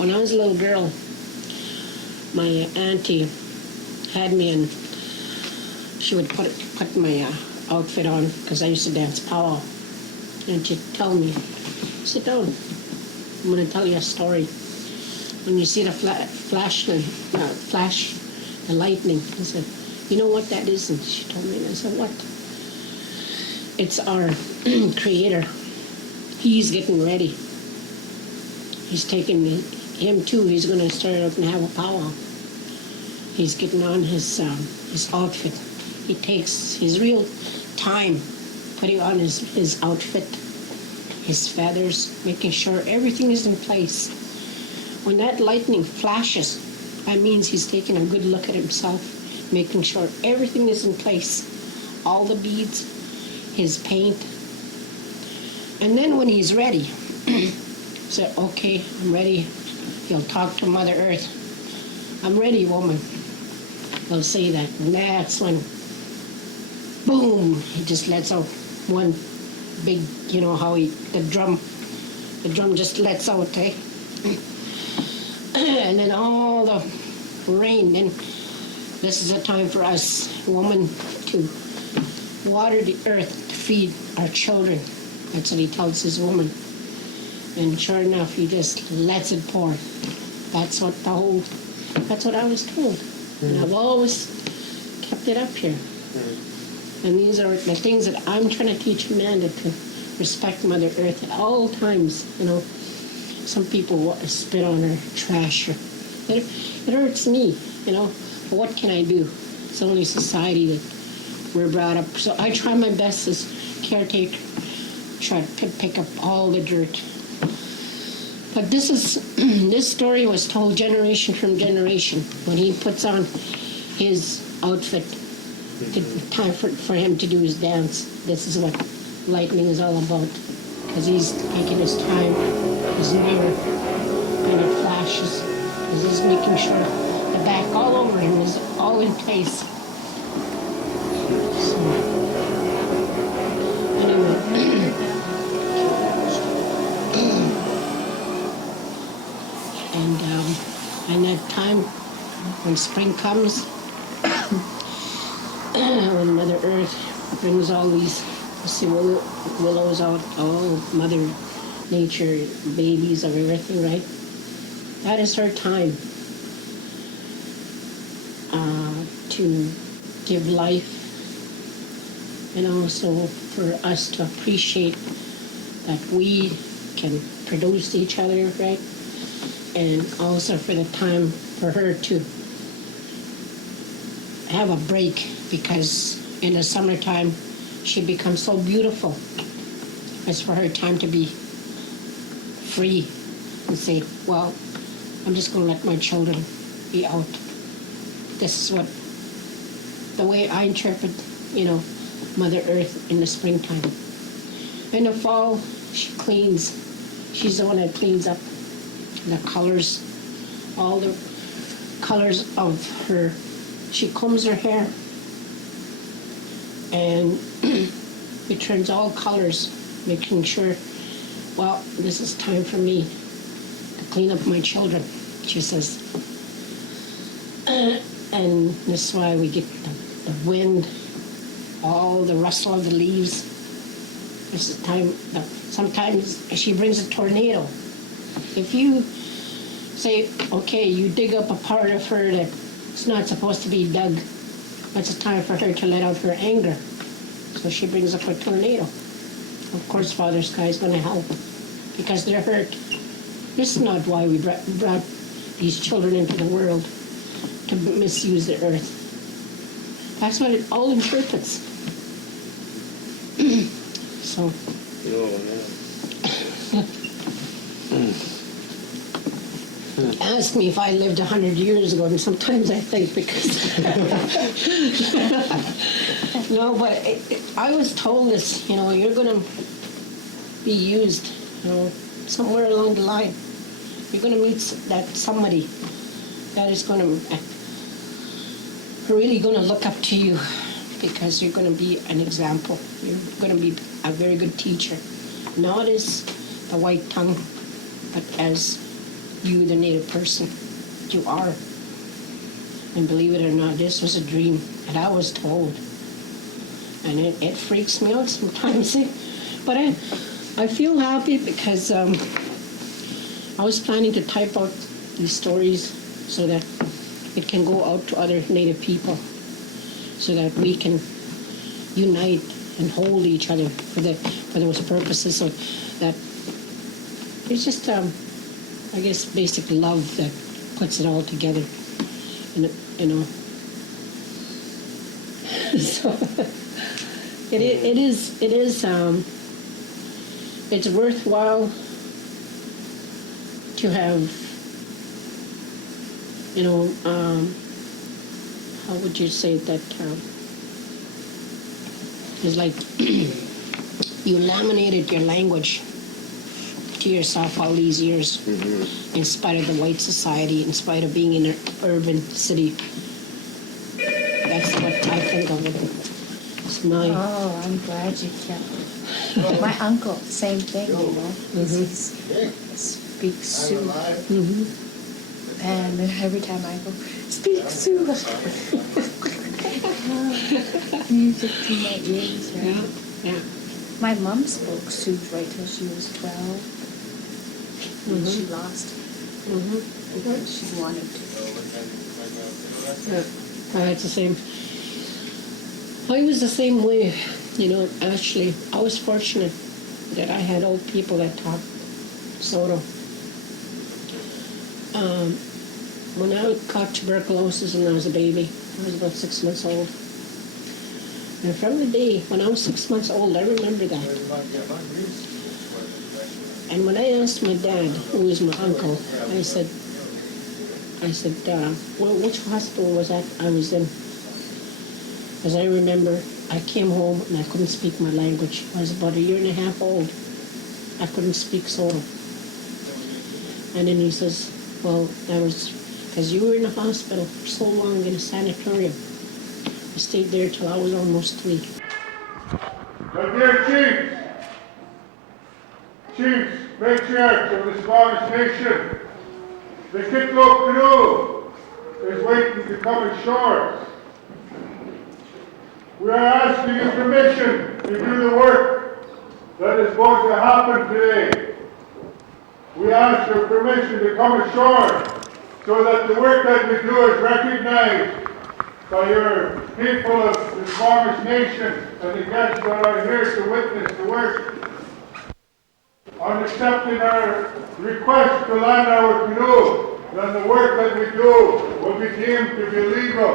When I was a little girl, my auntie had me, and she would put my outfit on because I used to dance powwow. And she'd tell me, sit down, I'm going to tell you a story. When you see the flash, the lightning, I said, you know what that is? And she told me, and I said, what? It's our Creator. He's getting ready. He's taking him too. He's going to start up and have a powwow. He's getting on his outfit. He takes his real time putting on his outfit, his feathers, making sure everything is in place. When that lightning flashes, that means he's taking a good look at himself, making sure everything is in place. All the beads, his paint. And then when he's ready, said, okay, I'm ready. He'll talk to Mother Earth. I'm ready, woman. He'll say that. And that's when, boom, he just lets out one big, you know how the drum just lets out, eh? And then all the rain. Then this is a time for us, women, to water the earth, to feed our children. That's what he tells his woman. And sure enough, he just lets it pour. That's what I was told. Mm-hmm. And I've always kept it up here. Mm-hmm. And these are the things that I'm trying to teach Amanda, to respect Mother Earth at all times. You know, some people spit on her, trash her. It hurts me, you know. But what can I do? It's only society that we're brought up. So I try my best as caretaker, try to pick up all the dirt. But this story was told generation from generation. When he puts on his outfit, time for him to do his dance. This is what lightning is all about. Because he's taking his time, his mirror, and it flashes. He's just making sure the back all over him is all in place. So, anyway. And that time when spring comes, when Mother Earth brings all these willows out, all Mother Nature, babies of everything, right? That is her time to give life, and also for us to appreciate that we can produce each other, right? And also for the time for her to have a break, because in the summertime she becomes so beautiful. It's for her time to be free and say, well, I'm just going to let my children be out. This is what, the way I interpret, you know, Mother Earth in the springtime. In the fall, she cleans. She's the one that cleans up the colors, all the colors of her. She combs her hair, and it turns all colors, making sure, well, this is time for me to clean up my children, she says. And this is why we get the wind, all the rustle of the leaves. This is time. Sometimes she brings a tornado. If you say, okay, you dig up a part of her that's not supposed to be dug, that's a time for her to let out her anger. So she brings up a tornado. Of course, Father Sky is going to help, because they're hurt. This is not why we brought these children into the world, to misuse the earth. That's what it all interprets. So. Ask me if I lived 100 years ago, and sometimes I think, because no, but I was told this, you know, you're going to be used, you know, somewhere along the line. You're going to meet somebody that is going to really going to look up to you, because you're going to be an example. You're going to be a very good teacher, not as the white tongue, but as you, the Native person, you are. And believe it or not, this was a dream that I was told. And it freaks me out sometimes. But I feel happy because I was planning to type out these stories so that it can go out to other Native people, so that we can unite and hold each other for those purposes. So that it's just, I guess, basic love that puts it all together. And, you know, so it's worthwhile to have, you know, how would you say that? It's like you laminated your language to yourself all these years, in spite of the white society, in spite of being in an urban city. That's what I think of it. It's my... Oh, I'm glad you kept it. My uncle, same thing, you know. He speaks Sioux. And every time I go, speak Sioux. Music to my ears. Right? Yeah. My mom spoke Sioux right till she was 12. And she lost it. She wanted to. Yeah, it's the same. I was the same way, you know. Actually, I was fortunate that I had old people that taught Saulteaux. When I caught tuberculosis when I was a baby, I was about 6 months old. And from the day when I was 6 months old, I remember that. And when I asked my dad, who was my uncle, I said, well, which hospital was that I was in? Because I remember I came home and I couldn't speak my language. I was about 1.5 years old. I couldn't speak Saulteaux. And then he says, well, that was because you were in the hospital for so long in a sanatorium. I stayed there till I was almost 3. So dear chiefs, matriarchs of the Squamish Nation, the Kitlok canoe is waiting to come ashore. We are asking you permission to do the work that is going to happen today. We ask your permission to come ashore so that the work that we do is recognized by your people of the Squamish Nation and the guests that are here to witness the work. On accepting our request to land our canoe, then the work that we do will be deemed to be legal.